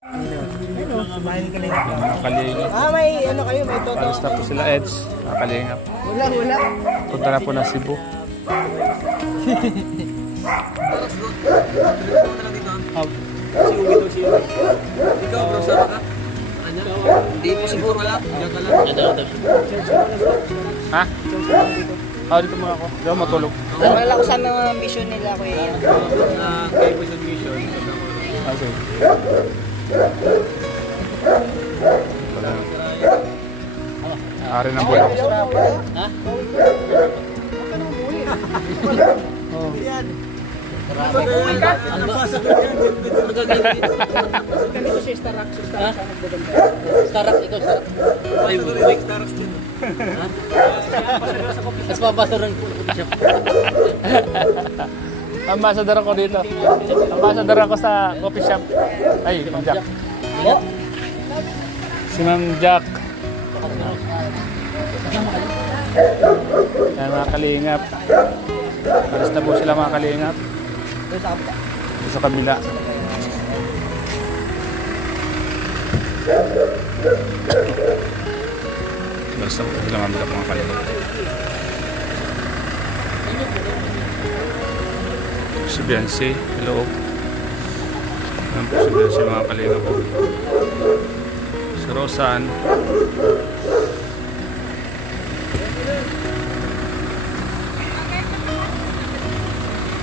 Sumahin ka lang. Kalingap. May ano kayo, may toto. Alis na po sila Eds. Kalingap. Wala. Punta na po ng Cebu. Ikaw bro, sama ka? Hindi po siguro wala. Ha? Dito muna ako. Diyan matulog. Wala ko sana mission nila ko yan. Kay Mission Mission. Sige. Ari ng buhay. Ha? Oh. Yan. Ano ba sa kanya? Nagagawin. Ganito si Starak sa nagbebenta. Starak, ikaw Starak. Ay, wait, Starak din. Ha? Mas papasaran ko sa shop. Ambassador ako dito. Ambassador ako sa coffee shop. Ay, Ma'am Jack. Si Ma'am Jack. Yan mga kalingap. Alis na po sila mga kalingap. Sa kabila. Alis na po sila mga kalingap. Si Beyonce, hello. Ayan po si Beyonce mga kalingap po. Si Rosan.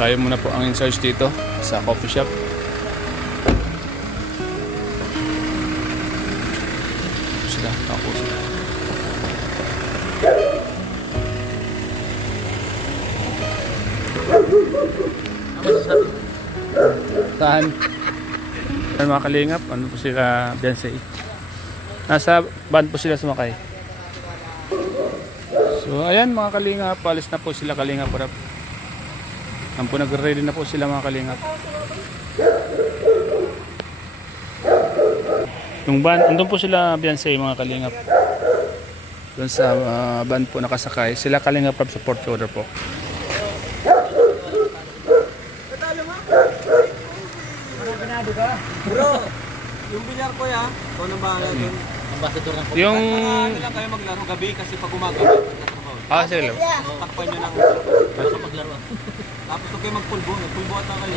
Tayo muna po ang in-charge dito sa coffee shop. Sila, ako sila. Saan? Mga kalingap, ano po sila Beyonce? Nasa van po sila sumakay. So ayan mga kalingap, palis na po sila kalingap. Ang po nagre-ready na po sila mga kalingap. Yung van, andun po sila Beyonce mga kalingap. Doon sa van po nakasakay. Sila kalingap sa support shoulder po. Bro, yung bilyar ko ya, ikaw nang bahala doon. Ambassador ng Yung... Ano lang kayo maglaro gabi kasi pag umagabi. sige lang. Takpan nyo ng paglaro. Tapos huwag kayo magpulbo. Nagpulbo ata kayo.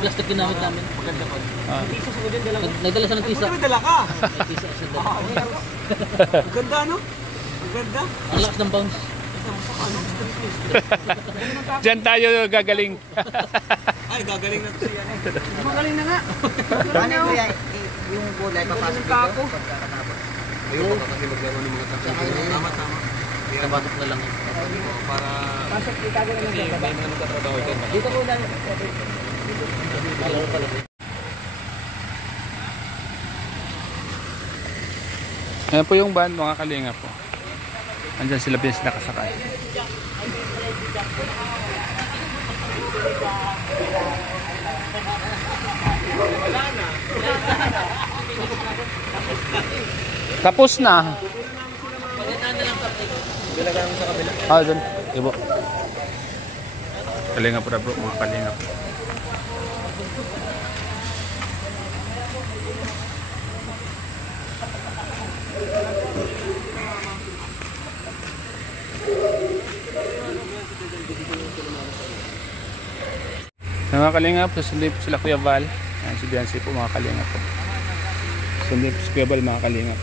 Plastic ginamit namin. Maganda ko. Nagdala siya ng tisa. Huwag dala ka. Maganda no? Maganda. Ang lakas ng bounce. Diyan tayo gagaling. Ay, gagaling na siya. Magaling na nga. Ano kuya, yung bola ay papasok dito pagkakatapos. Ayun pa kasi maglaro ng mga tatlo. Tama. Kabatok na lang yun. Para... Pasok kita ka kasi may mga nagtatrabaho dyan. dito ko lang. Malaro pala. Ayan po yung van mga kalingap po. Andyan sila Beyonce nakasakay. Tapos na. Doon. Ibo. Kalingap po na bro, mga kalingap. Mga kalingap, susundin po sila Kuya Val. Ayan si Beyonce po mga kalingap po. Susundin po si Kuya Val mga kalingap.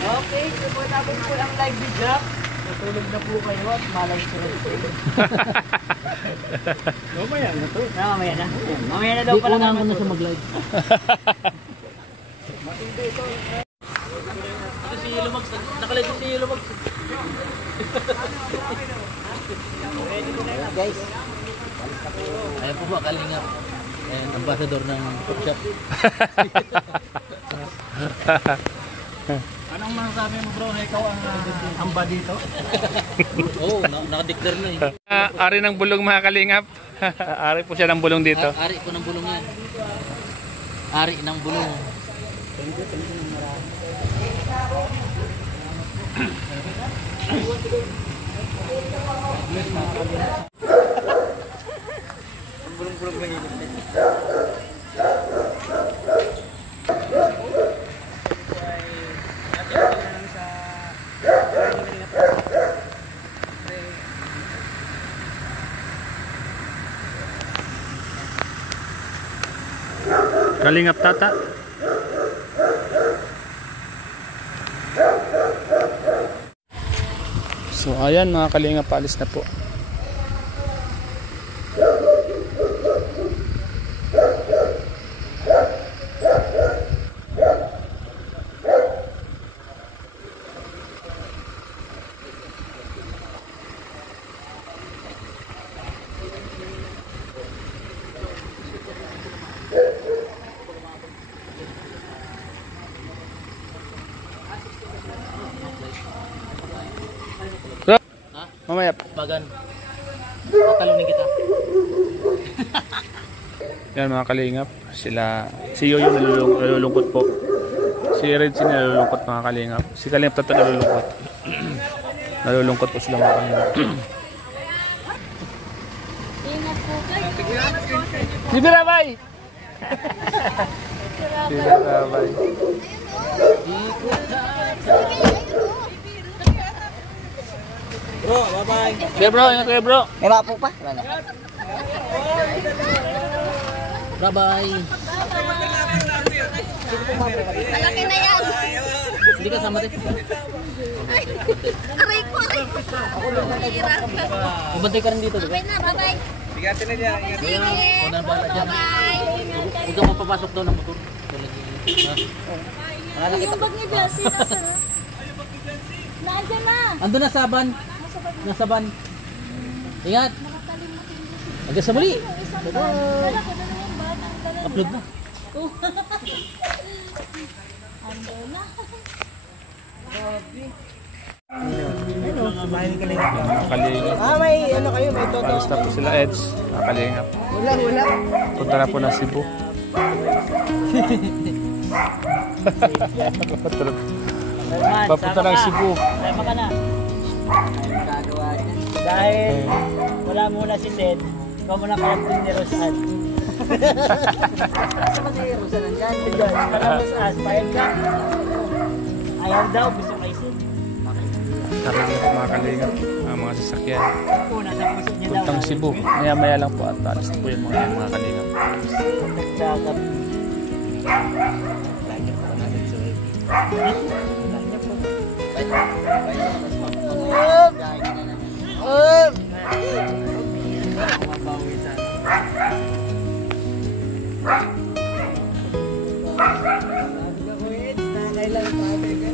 Okay, so po tapos po ang live video. Natulog na po kayo at malay sila. Mamaya na to. Mamaya na. Mamaya na daw pala naman na sa mag-live. Matindi ito. Si Yellow Mags, nakalive si Yellow Mags. Guys. Ayan po ba, kalingap. Ayan, ambassador ng coffee shop. Anong masasabi mo bro na ikaw ang amba dito? Oo, nakadeclare na eh. Ari ng bulong mga kalingap. Ari po siya ng bulong dito. Ari po ng bulong yan. Ari ng bulong. Bulong-bulong na yun. Kalingap tata. So ayan mga kalingap, paalis na po. Mamaya. Bagan. Patalunin kita. Yan mga kalingap. Si Yoyo nalulungkot po. Si Red si nalulungkot mga kalingap. Si Kalingap Tata nalulungkot. Nalulungkot po sila mga kalingap. Ingat po kayo. Bibirabay! Bibirabay. Bro, bye-bye. Kaya bro, ingat kayo bro. May mapo pa? Wala na. Bye-bye. Malaki na yan. Hindi ka sama rin. Aray ko. Mabantay ka rin dito, diba? Bye na, bye-bye. Bigatin na dyan. Sige. Bye-bye. Huwag kang mapapasok daw ng motor. Yung bag ni Biasi, nasa na? Nandiyan na. Ando na saban. Nasa ban. Ingat. Hanggang sa muli. Dala ko na yung bag. Upload na. Ando na. Mga kalingap. May ano kayo, may toto. Paalis na po sila Eds. Mga kalingap. Wala. Punta na po ng Cebu. Papunta ng Cebu. Sama ka na. Dahil wala muna si Ted, ikaw muna captain ni Rosan. Saan ba si Rosan nandyan? Doon. Kalamos as, pahit ka. Ayaw daw, gusto kay Sid. Tara na po mga kalingap. Ang mga sasakyan. Una sa puso niya daw. Puntang Cebu. Maya-maya lang po at alis na po yung mga kalingap. Nagkakap. Lagi po natin sa web. Lagi po.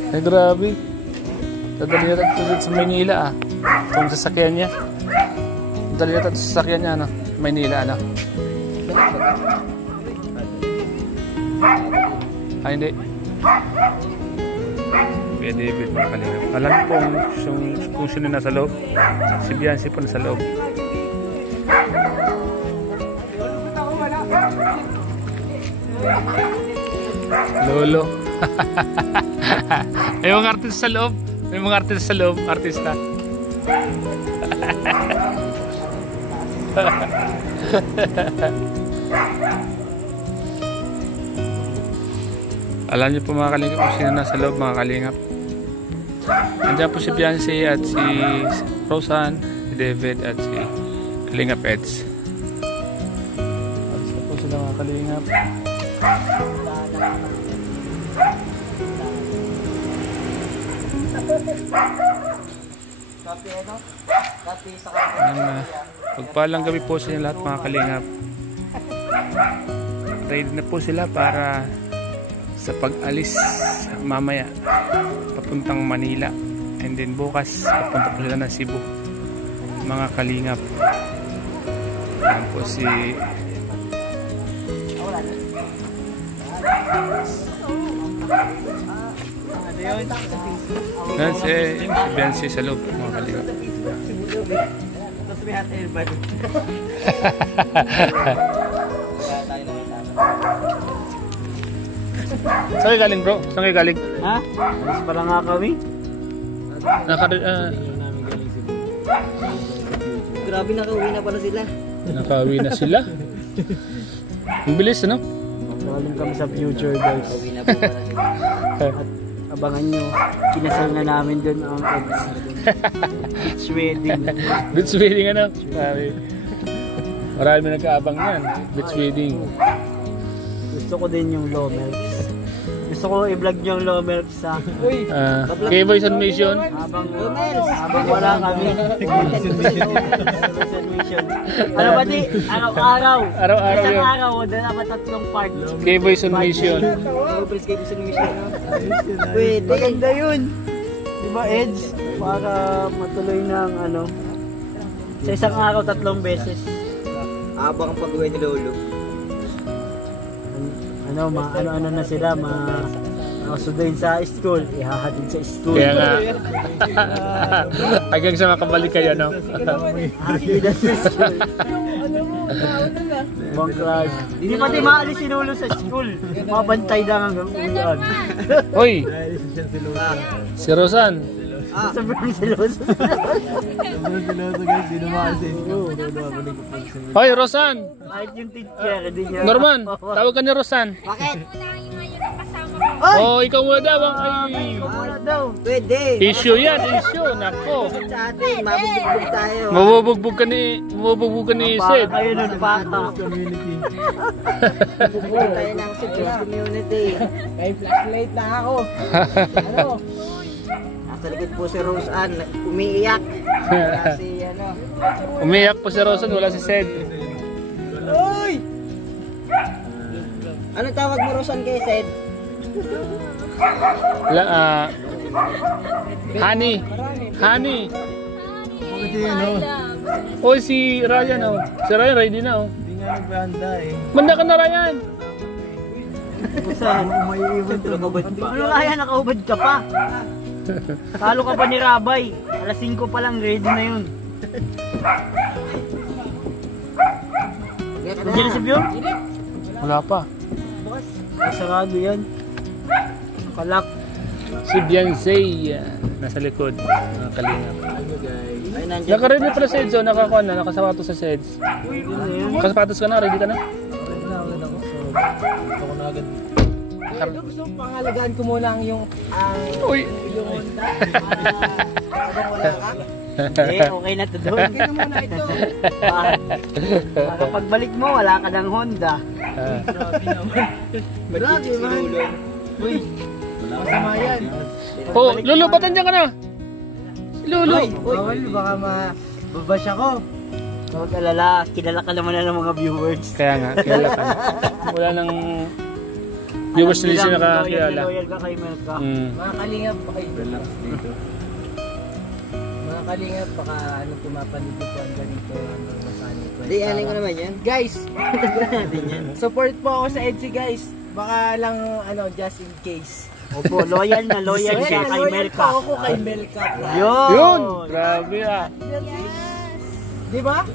Ay grabe. Dadali natin sa Maynila ah. Itong sasakyan niya. Dadali natin sa sasakyan niya ano. Maynila ano. Ay hindi. Kuya David mga kalingap. Alam po kung sino nasa loob. Si Biancy po nasa loob. Lolo. May mga artista sa loob. May mga artista sa loob. Artista. Alam niyo po mga kalingap kung sino nasa loob mga kalingap. Nandiyan po si Biancy at si Rosan, si David at si Kalingap Eds. At sila po sila mga kalingap. Pagpalang gabi po sa inyo lahat mga kalingap. Ready na po sila para sa pag-alis mamaya papuntang Manila, and then bukas papunta po sila ng Cebu mga kalingap. Yan po si Yan si Biancy sa loob, mga kalingap. Tapos may hot air bag. Saan kayo galing bro? Saan kayo galing? Ha? Alis pa lang nga kami. Grabe, nakauwi na pala sila. Nakauwi na sila. Ang bilis, ano? Galing kami sa future, guys. Nakauwi na pala sila. At abangan nyo, kinasal na namin doon ang beach wedding. Beach wedding, ano? Marami nagkaabang yan. Beach wedding. Gusto ko din yung low milks. Gusto ko i-vlog nyo yung low milks sa K-Boys on Mission. habang wala kami. K-Boys on Mission. Ano ba di? Araw-araw. Araw-araw Isang yun. araw, dalawa tatlong part. K-Boys on Mission. K-Boys on Mission. Wait, maganda yun. Diba, Edge? Para matuloy ng ano. Sa isang araw, 3 beses. Habang ang pag-uwi ni Lolo. Ano na sila, masudayin sa school, ihahatid sa school. Kaya nga. Hanggang sa makabalik kayo, no? Hatid na sa school. Ibang class. Hindi pati maalis si Lolo sa school. Mabantay lang hanggang uwian. Hoy! Si Rosan. Sabi si Lolo. Hoy, Rosan! Kahit yung teacher, hindi niya. Norman, tawag ka ni Rosan. Bakit? Oh, ikaw muna daw ang ay. Wala daw. Pwede. Issue yan, issue. Nako. Sa atin, mabubugbog tayo. Mabubugbog ka ni Sid. Kayo nun, baka. Bubugbog tayo ng Sibus community. May flashlight na ako. Ano? Nasa likod po si Rose Ann, umiiyak. Kasi ano. Umiyak po si Rosan, wala si Sid. Uy! Ano tawag mo, Rose Ann, kay Sed? Honey. Oh, si Ryan, oh. Si Ryan, ready na, oh. Hindi nga nagbanda eh. Manda ka na, Ryan. Saan? Umayibon to. Ano Ryan, nakaubad ka pa? Talo ka pa ni Rabay. Alas 5 pa lang, ready na yun. Nandiyan na si Bion? Wala pa. Sarado yan. Kalak. Si Beyonce, nasa likod. Mga kalingap. Ay, nandiyan. Naka-ready pala sa Eds, oh. Nakakuha na, nakasapatos sa Eds. Nakasapatos ka na, ready ka na? Gusto kong pangalagaan ko muna yung Uy! habang wala ka. Okay na to doon. Okay na muna ito. Para pagbalik mo, wala ka ng Honda. Grabe man. Uy, masama yan. Oh, Lulu, ba't nandiyan ka na? Lulu! Bawal, baka mababash ako. Huwag alala, kilala ka naman na ng mga viewers. Kaya nga, kilala ka. Wala nang viewers na siya nakakilala. Loyal ka kay Melka. Mga kalingap, relax dito. Mga kalingap, baka ano pumapanig dito ang ganito. Di, alin ko naman yan. Guys, support po ako sa EDSI guys. Baka lang ano, just in case. Opo, loyal na loyal siya kay Melka. Ako kay Melka. Yun! Grabe ah. Di ba?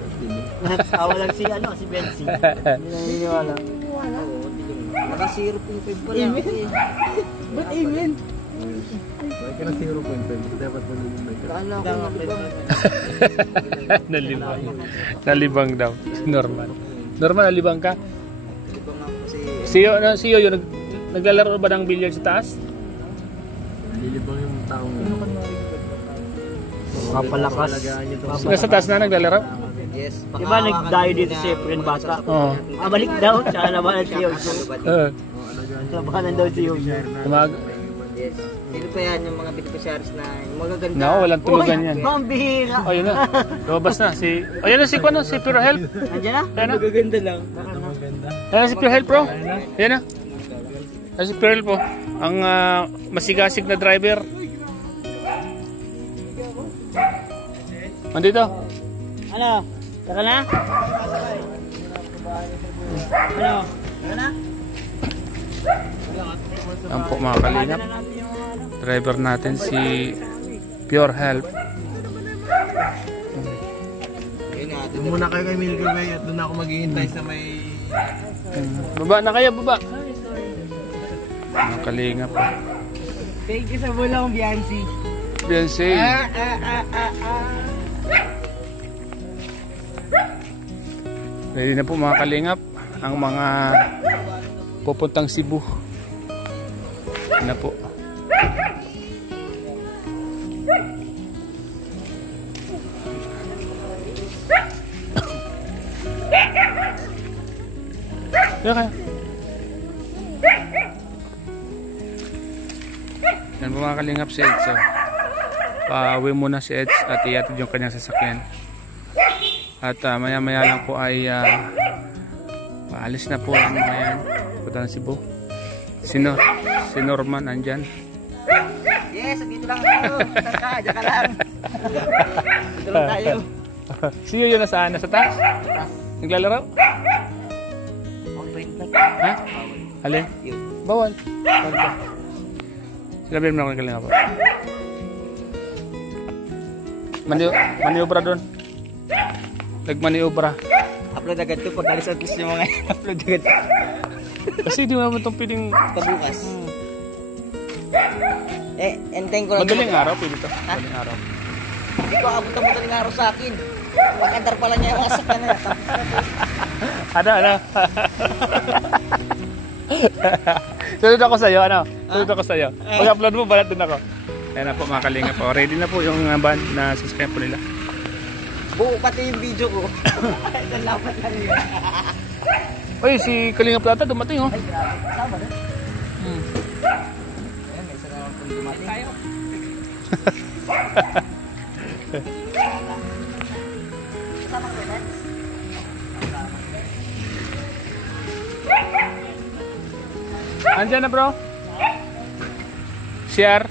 Tawa lang si si Benzi. Hindi naniniwala. Naka 0.5 pa lang. Ba't amen? Kaya ka na 0.5, dapat malilibang ka. Kala ko Nalibang. Nalibang daw. Normal. Normal, nalibang ka? Siyo yun, naglalaro ba ng billiard sa taas? Malilibang yung taong Papalakas. Nasa taas na naglalaro? Yes. Diba nagdayo dito si Efren Bata? Oo. Balik daw, tsaka labanan si Yoyo. Uh, Labanan daw si Yoyo. Yes. Dito pa yan yung mga beneficiaries na yung magaganda. No, walang tulugan yan. Ang bihira. Oh, yun na. Lumabas na. Ayan na si Kwano, si Pure Health. Nandiyan na? Ayan na. Magaganda lang. Ayan na si Pure Health, bro. Ayan na. Ayan si Pure Health, po. Ang masigasig na driver. Andito. Ano? Tara na? Ano? Tara na? Ayan po mga kalingap. Tara natin yung ano. Driver natin si Pure Health. Doon muna kayo kay Milky Way at doon ako maghihintay sa may... Baba na kayo, baba. Mga kalingap. Thank you sa bulong, Biancy. Beyonce. Ready na po mga kalingap ang mga pupuntang Cebu. Yan na po. Kaya. Yan po mga kalingap si Eds. So, pauwi muna si Eds at iatid yung kanyang sasakyan. At maya maya lang po ay paalis na po ang mga yan. Punta ng Cebu. Si Norman andyan. Yes, dito lang tayo. Saan ka? Diyan ka lang. Dito lang tayo. Si Yoyo nasaan? Nasa taas? Naglalaro? Ha? Alin? Bawal. Sabihin mo na kung kalinga po. Maniobra doon. Nagmaniobra. Upload agad to pag alis at least yung mga upload agad. Kasi di mo naman itong piling... Pabukas. Enteng ko lang. Madaling araw, pwede ito. Madaling araw. Hindi ko abot ang madaling araw sa akin. Pag-andar pala niya yung mga sakyan na. Ano? Sunod ako sa'yo, ano? Sunod ako sa'yo. Pag-upload mo, balat din ako. Ayan na po mga kalinga po. Ready na po yung band na subscribe po nila. Buo pati yung video ko. Salamat lang yun. Uy, si Kalinga Plata dumating oh. Ay, grabe. Sama na. Ayan, may isa na naman kung dumating. Tayo. Sama ko na. Andyan na bro. Share.